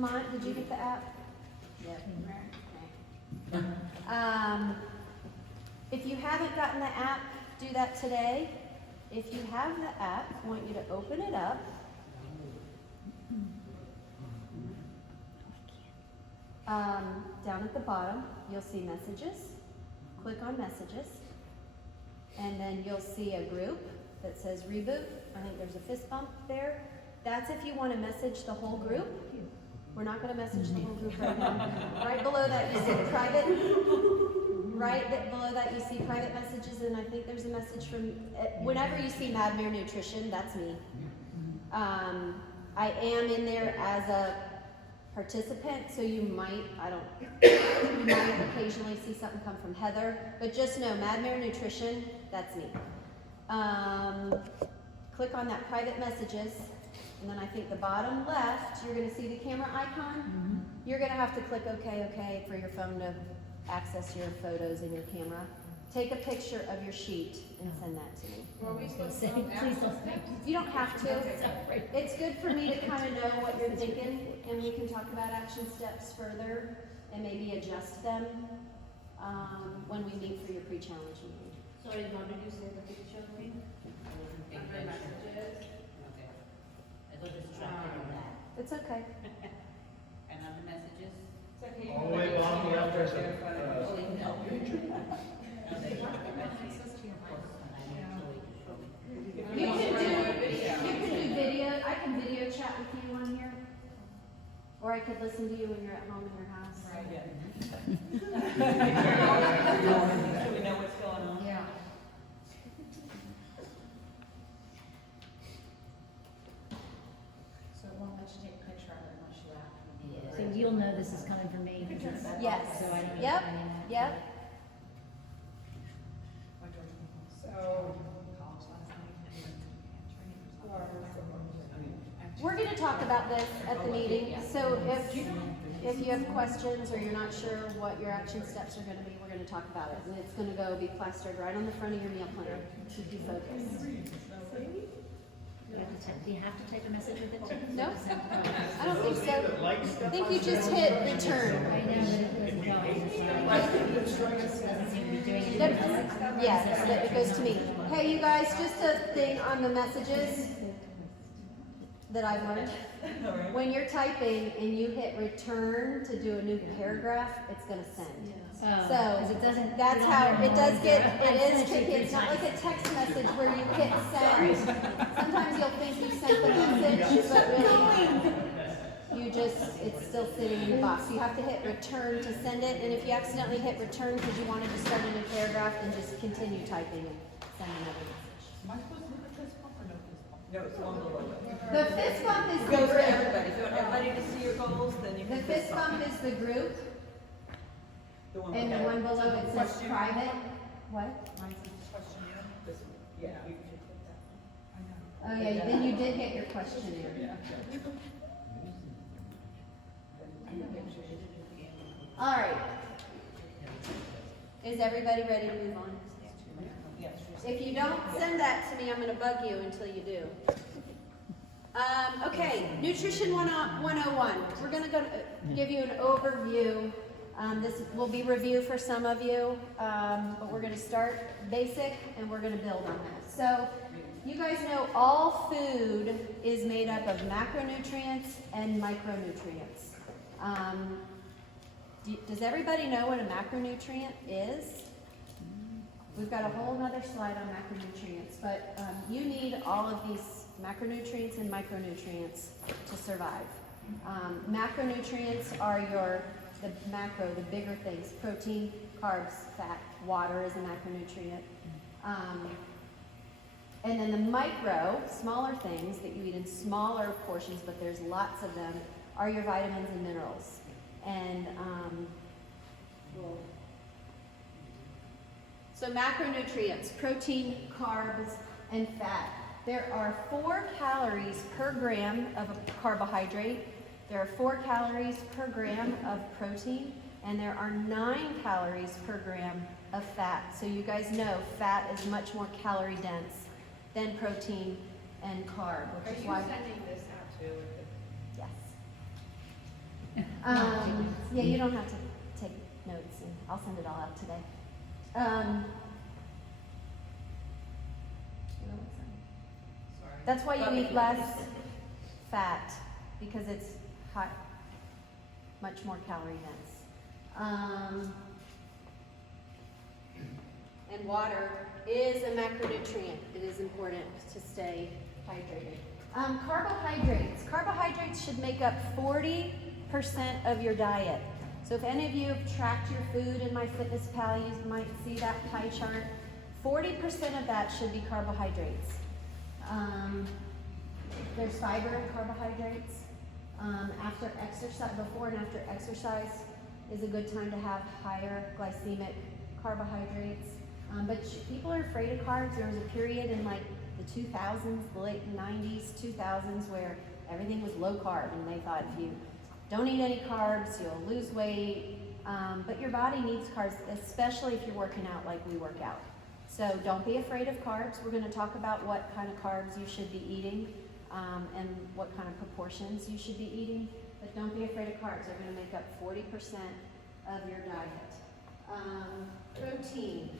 Come on, did you get the app? Yeah. If you haven't gotten the app, do that today. If you have the app, I want you to open it up. Down at the bottom, you'll see messages. Click on messages. And then you'll see a group that says reboot. I think there's a fist bump there. That's if you want to message the whole group. We're not going to message the whole group right now. Right below that you see private. Right below that you see private messages, and I think there's a message from, whenever you see Madmere Nutrition, that's me. I am in there as a participant, so you might, you might occasionally see something come from Heather, but just know, Madmere Nutrition, that's me. Click on that private messages, and then I think the bottom left, you're gonna see the camera icon. You're gonna have to click OK for your phone to access your photos in your camera. Take a picture of your sheet and send that to me. You don't have to. It's good for me to kind of know what you're thinking, and we can talk about action steps further and maybe adjust them when we meet for your pre-challenge meeting. Sorry, what did you say the picture of me? Messages. Okay. I got distracted on that. It's okay. And other messages? It's okay. All the way along the after. Oh, no. You can do video. I can video chat with you on here, or I could listen to you when you're at home in your house. So we know what's going on. Yeah. So it won't let you take a picture of it unless you ask. So you'll know this is coming from me. because it's- Yes. So I don't. Yep. I mean, Yep. So. We're going to talk about this at the meeting. So if you have questions or you're not sure what your action steps are going to be, we're going to talk about it. And it's going to be plastered right on the front of your meal plan. Keep you focused. Do you have to take a message with it too? No, I don't think so. I think you just hit return. I know that it doesn't go. It doesn't seem to be doing it. Yes, it goes to me. Hey, you guys, just a thing on the messages that I've learned. When you're typing and you hit return to do a new paragraph, it's going to send. So it doesn't. that's how it does get. It is tricky. It's not like a text message where you hit send. Sometimes you'll think you sent the message, but really, it's still sitting in the box. You have to hit return to send it, and if you accidentally hit return because you wanted to start a new paragraph, then just continue typing and send another message. Am I supposed to hit the fist bump or no fist bump? No, it's the one below it. The fist bump is the Goes for group. everybody. If you want everybody to see your goals, then you The can fist bump is the group, The one and the below. one below it says Question. private. What? Mine says questionnaire. This one. Yeah, you should take that one. I know. Oh yeah, then you did hit your questionnaire. Yeah. All right. Is everybody ready to move on? Yes. If you don't send that to me, I'm going to bug you until you do. Okay, Nutrition 101. We're going to give you an overview. This will be review for some of you, but we're going to start basic and we're going to build on that. So you guys know all food is made up of macronutrients and micronutrients. Does everybody know what a macronutrient is? We've got a whole other slide on macronutrients, but you need all of these macronutrients and micronutrients to survive. Macronutrients are the macro, the bigger things: protein, carbs, fat. Water is a macronutrient. And then the micro, smaller things that you eat in smaller portions, but there's lots of them, are your vitamins and minerals. And so macronutrients: protein, carbs, and fat. There are 4 calories per gram of a carbohydrate. There are 4 calories per gram of protein, and there are 9 calories per gram of fat. So you guys know fat is much more calorie dense than protein and carb, which is why. Sending this out too? Yes. Yeah, you don't have to take notes, and I'll send it all out today. That's why you eat less fat, because it's hot, much more calorie dense. And water is a macronutrient. It is important to stay hydrated. Carbohydrates. Carbohydrates should make up 40% of your diet. So if any of you have tracked your food in MyFitnessPal, you might see that pie chart. 40% of that should be carbohydrates. There's fiber in carbohydrates. After exercise, before and after exercise is a good time to have higher glycemic carbohydrates. But people are afraid of carbs. There was a period in like the 2000s, the late 90s, 2000s, where everything was low carb, and they thought if you don't eat any carbs, you'll lose weight. But your body needs carbs, especially if you're working out like we work out. So don't be afraid of carbs. We're going to talk about what kind of carbs you should be eating and what kind of proportions you should be eating. But don't be afraid of carbs. They're going to make up 40% of your diet. Protein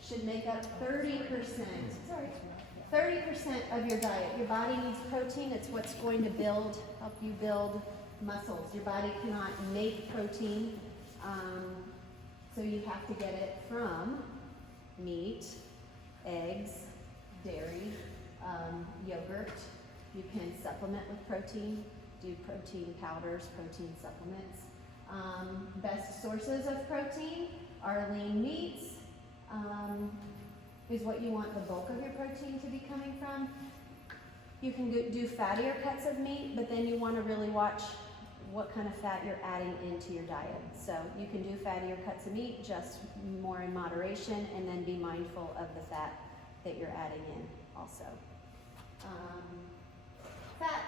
should make up 30%. Sorry. 30% of your diet. Your body needs protein. It's what's going to help you build muscles. Your body cannot make protein, so you have to get it from meat, eggs, dairy, yogurt. You can supplement with protein, do protein powders, protein supplements. Best sources of protein are lean meats, is what you want the bulk of your protein to be coming from. You can do fattier cuts of meat, but then you want to really watch what kind of fat you're adding into your diet. So you can do fattier cuts of meat, just more in moderation, and then be mindful of the fat that you're adding in also. Fat.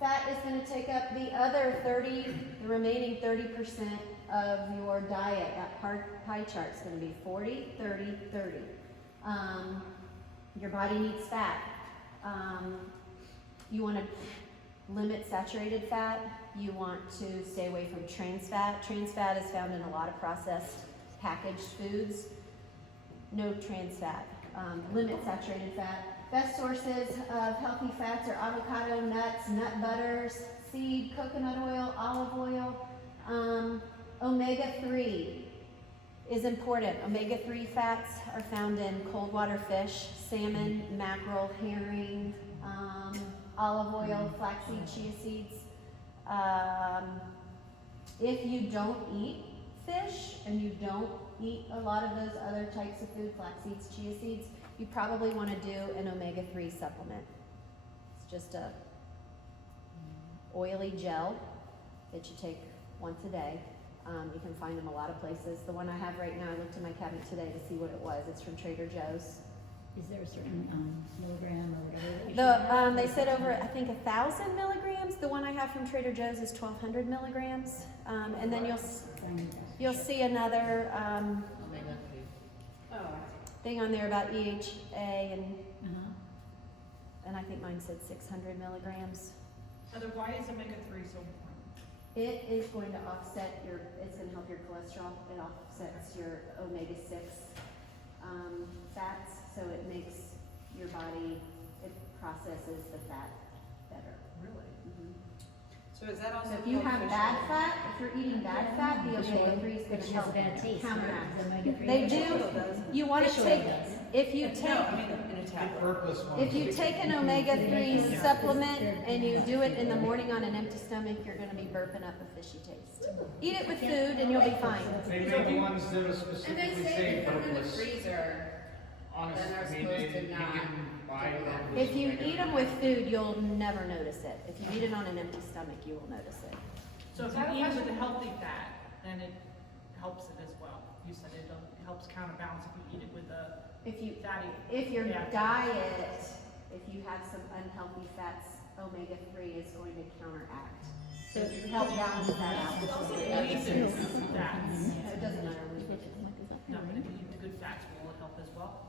Fat is going to take up the remaining 30% of your diet. That pie chart is going to be 40, 30, 30. Your body needs fat. You want to limit saturated fat. You want to stay away from trans fat. Trans fat is found in a lot of processed packaged foods. No trans fat. Limit saturated fat. Best sources of healthy fats are avocado, nuts, nut butters, seed, coconut oil, olive oil. Omega-3 is important. Omega-3 fats are found in cold water fish, salmon, mackerel, herring, olive oil, flaxseed, chia seeds. If you don't eat fish and you don't eat a lot of those other types of food, flax seeds, chia seeds, you probably want to do an omega-3 supplement. It's just a oily gel that you take once a day. You can find them a lot of places. The one I have right now, I looked in my cabinet today to see what it was. It's from Trader Joe's. Is there a certain milligram or whatever? They said over, I think, 1,000 milligrams. The one I have from Trader Joe's is 1,200 milligrams. And then you'll see another thing on there about EHA, and I think mine said 600 milligrams. Heather, why is omega-3 so important? It is going to offset it's going to help your cholesterol. It offsets your omega-6 fats, so it makes your body, it processes the fat better. Really? Mm-hmm. So is that also? So if you have bad fat, if you're eating bad fat, the Fish oil, omega-3 is going which to has help a bad taste. counteract. Is omega-3 They fish do. oil? You want to Fish oil take, does. if you No, take, I mean in a tablet. Purpose one. if you take an omega-3 supplement and you do it in the morning on an empty stomach, you're going to be burping up a fishy taste. Eat it with food and you'll be fine. They make the ones that are specifically And they say say put them in the purpose. freezer. Honest, Then they're I mean, supposed to you not can buy do that. purpose If you omega eat them with food, you'll never notice it. If you eat it on an empty stomach, you will notice it. So if you eat it with a healthy fat, then it helps it as well. You said it helps counterbalance if you eat it with a fatty. If your Yeah. diet, if you have some unhealthy fats, omega-3 is going to counteract. So help balance that out. It eats it with fats. It doesn't matter which. No, but if you eat the good fats, will it help as well?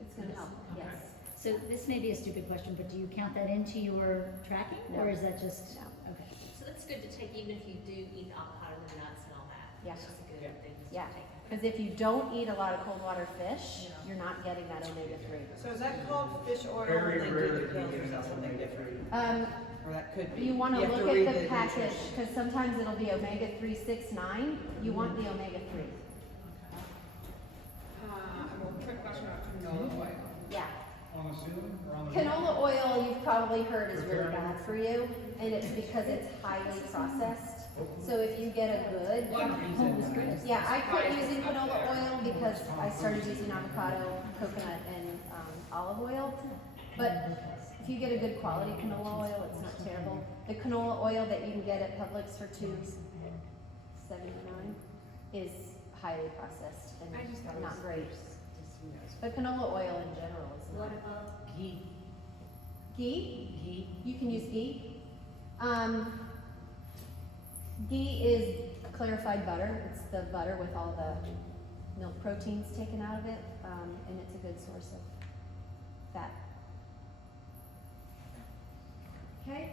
It's going to help, Okay. yes. So this may be a stupid question, but do you count that into your tracking, or No. is that just, No. okay. So that's good to take even if you do eat the avocado and the nuts and all that. Yeah. It's just a good Yeah. thing to Yeah. take. Because if you don't eat a lot of cold water fish, Yeah. you're not getting that omega-3. So is that called fish oil? Very and then do rarely the do you pills get or enough something omega-3. different? Or that could be. You want to have look read at the package, nutrition. because sometimes it'll be omega-3, 6, 9. You want the omega-3. Quick question about canola oil. Yeah. On the ceiling or on the? Canola oil, you've probably heard, is really bad for you, and it's because it's highly processed. So if you get a good, yeah, I quit using canola oil because I started using avocado, coconut, and olive oil. But if you get a good quality canola oil, it's not terrible. The canola oil that you can get at Publix for $2.79 is highly processed and not great. But canola oil in general is What not. about Ghee. Ghee? Ghee. You can use ghee. Ghee is clarified butter. It's the butter with all the milk proteins taken out of it, and it's a good source of fat. Okay?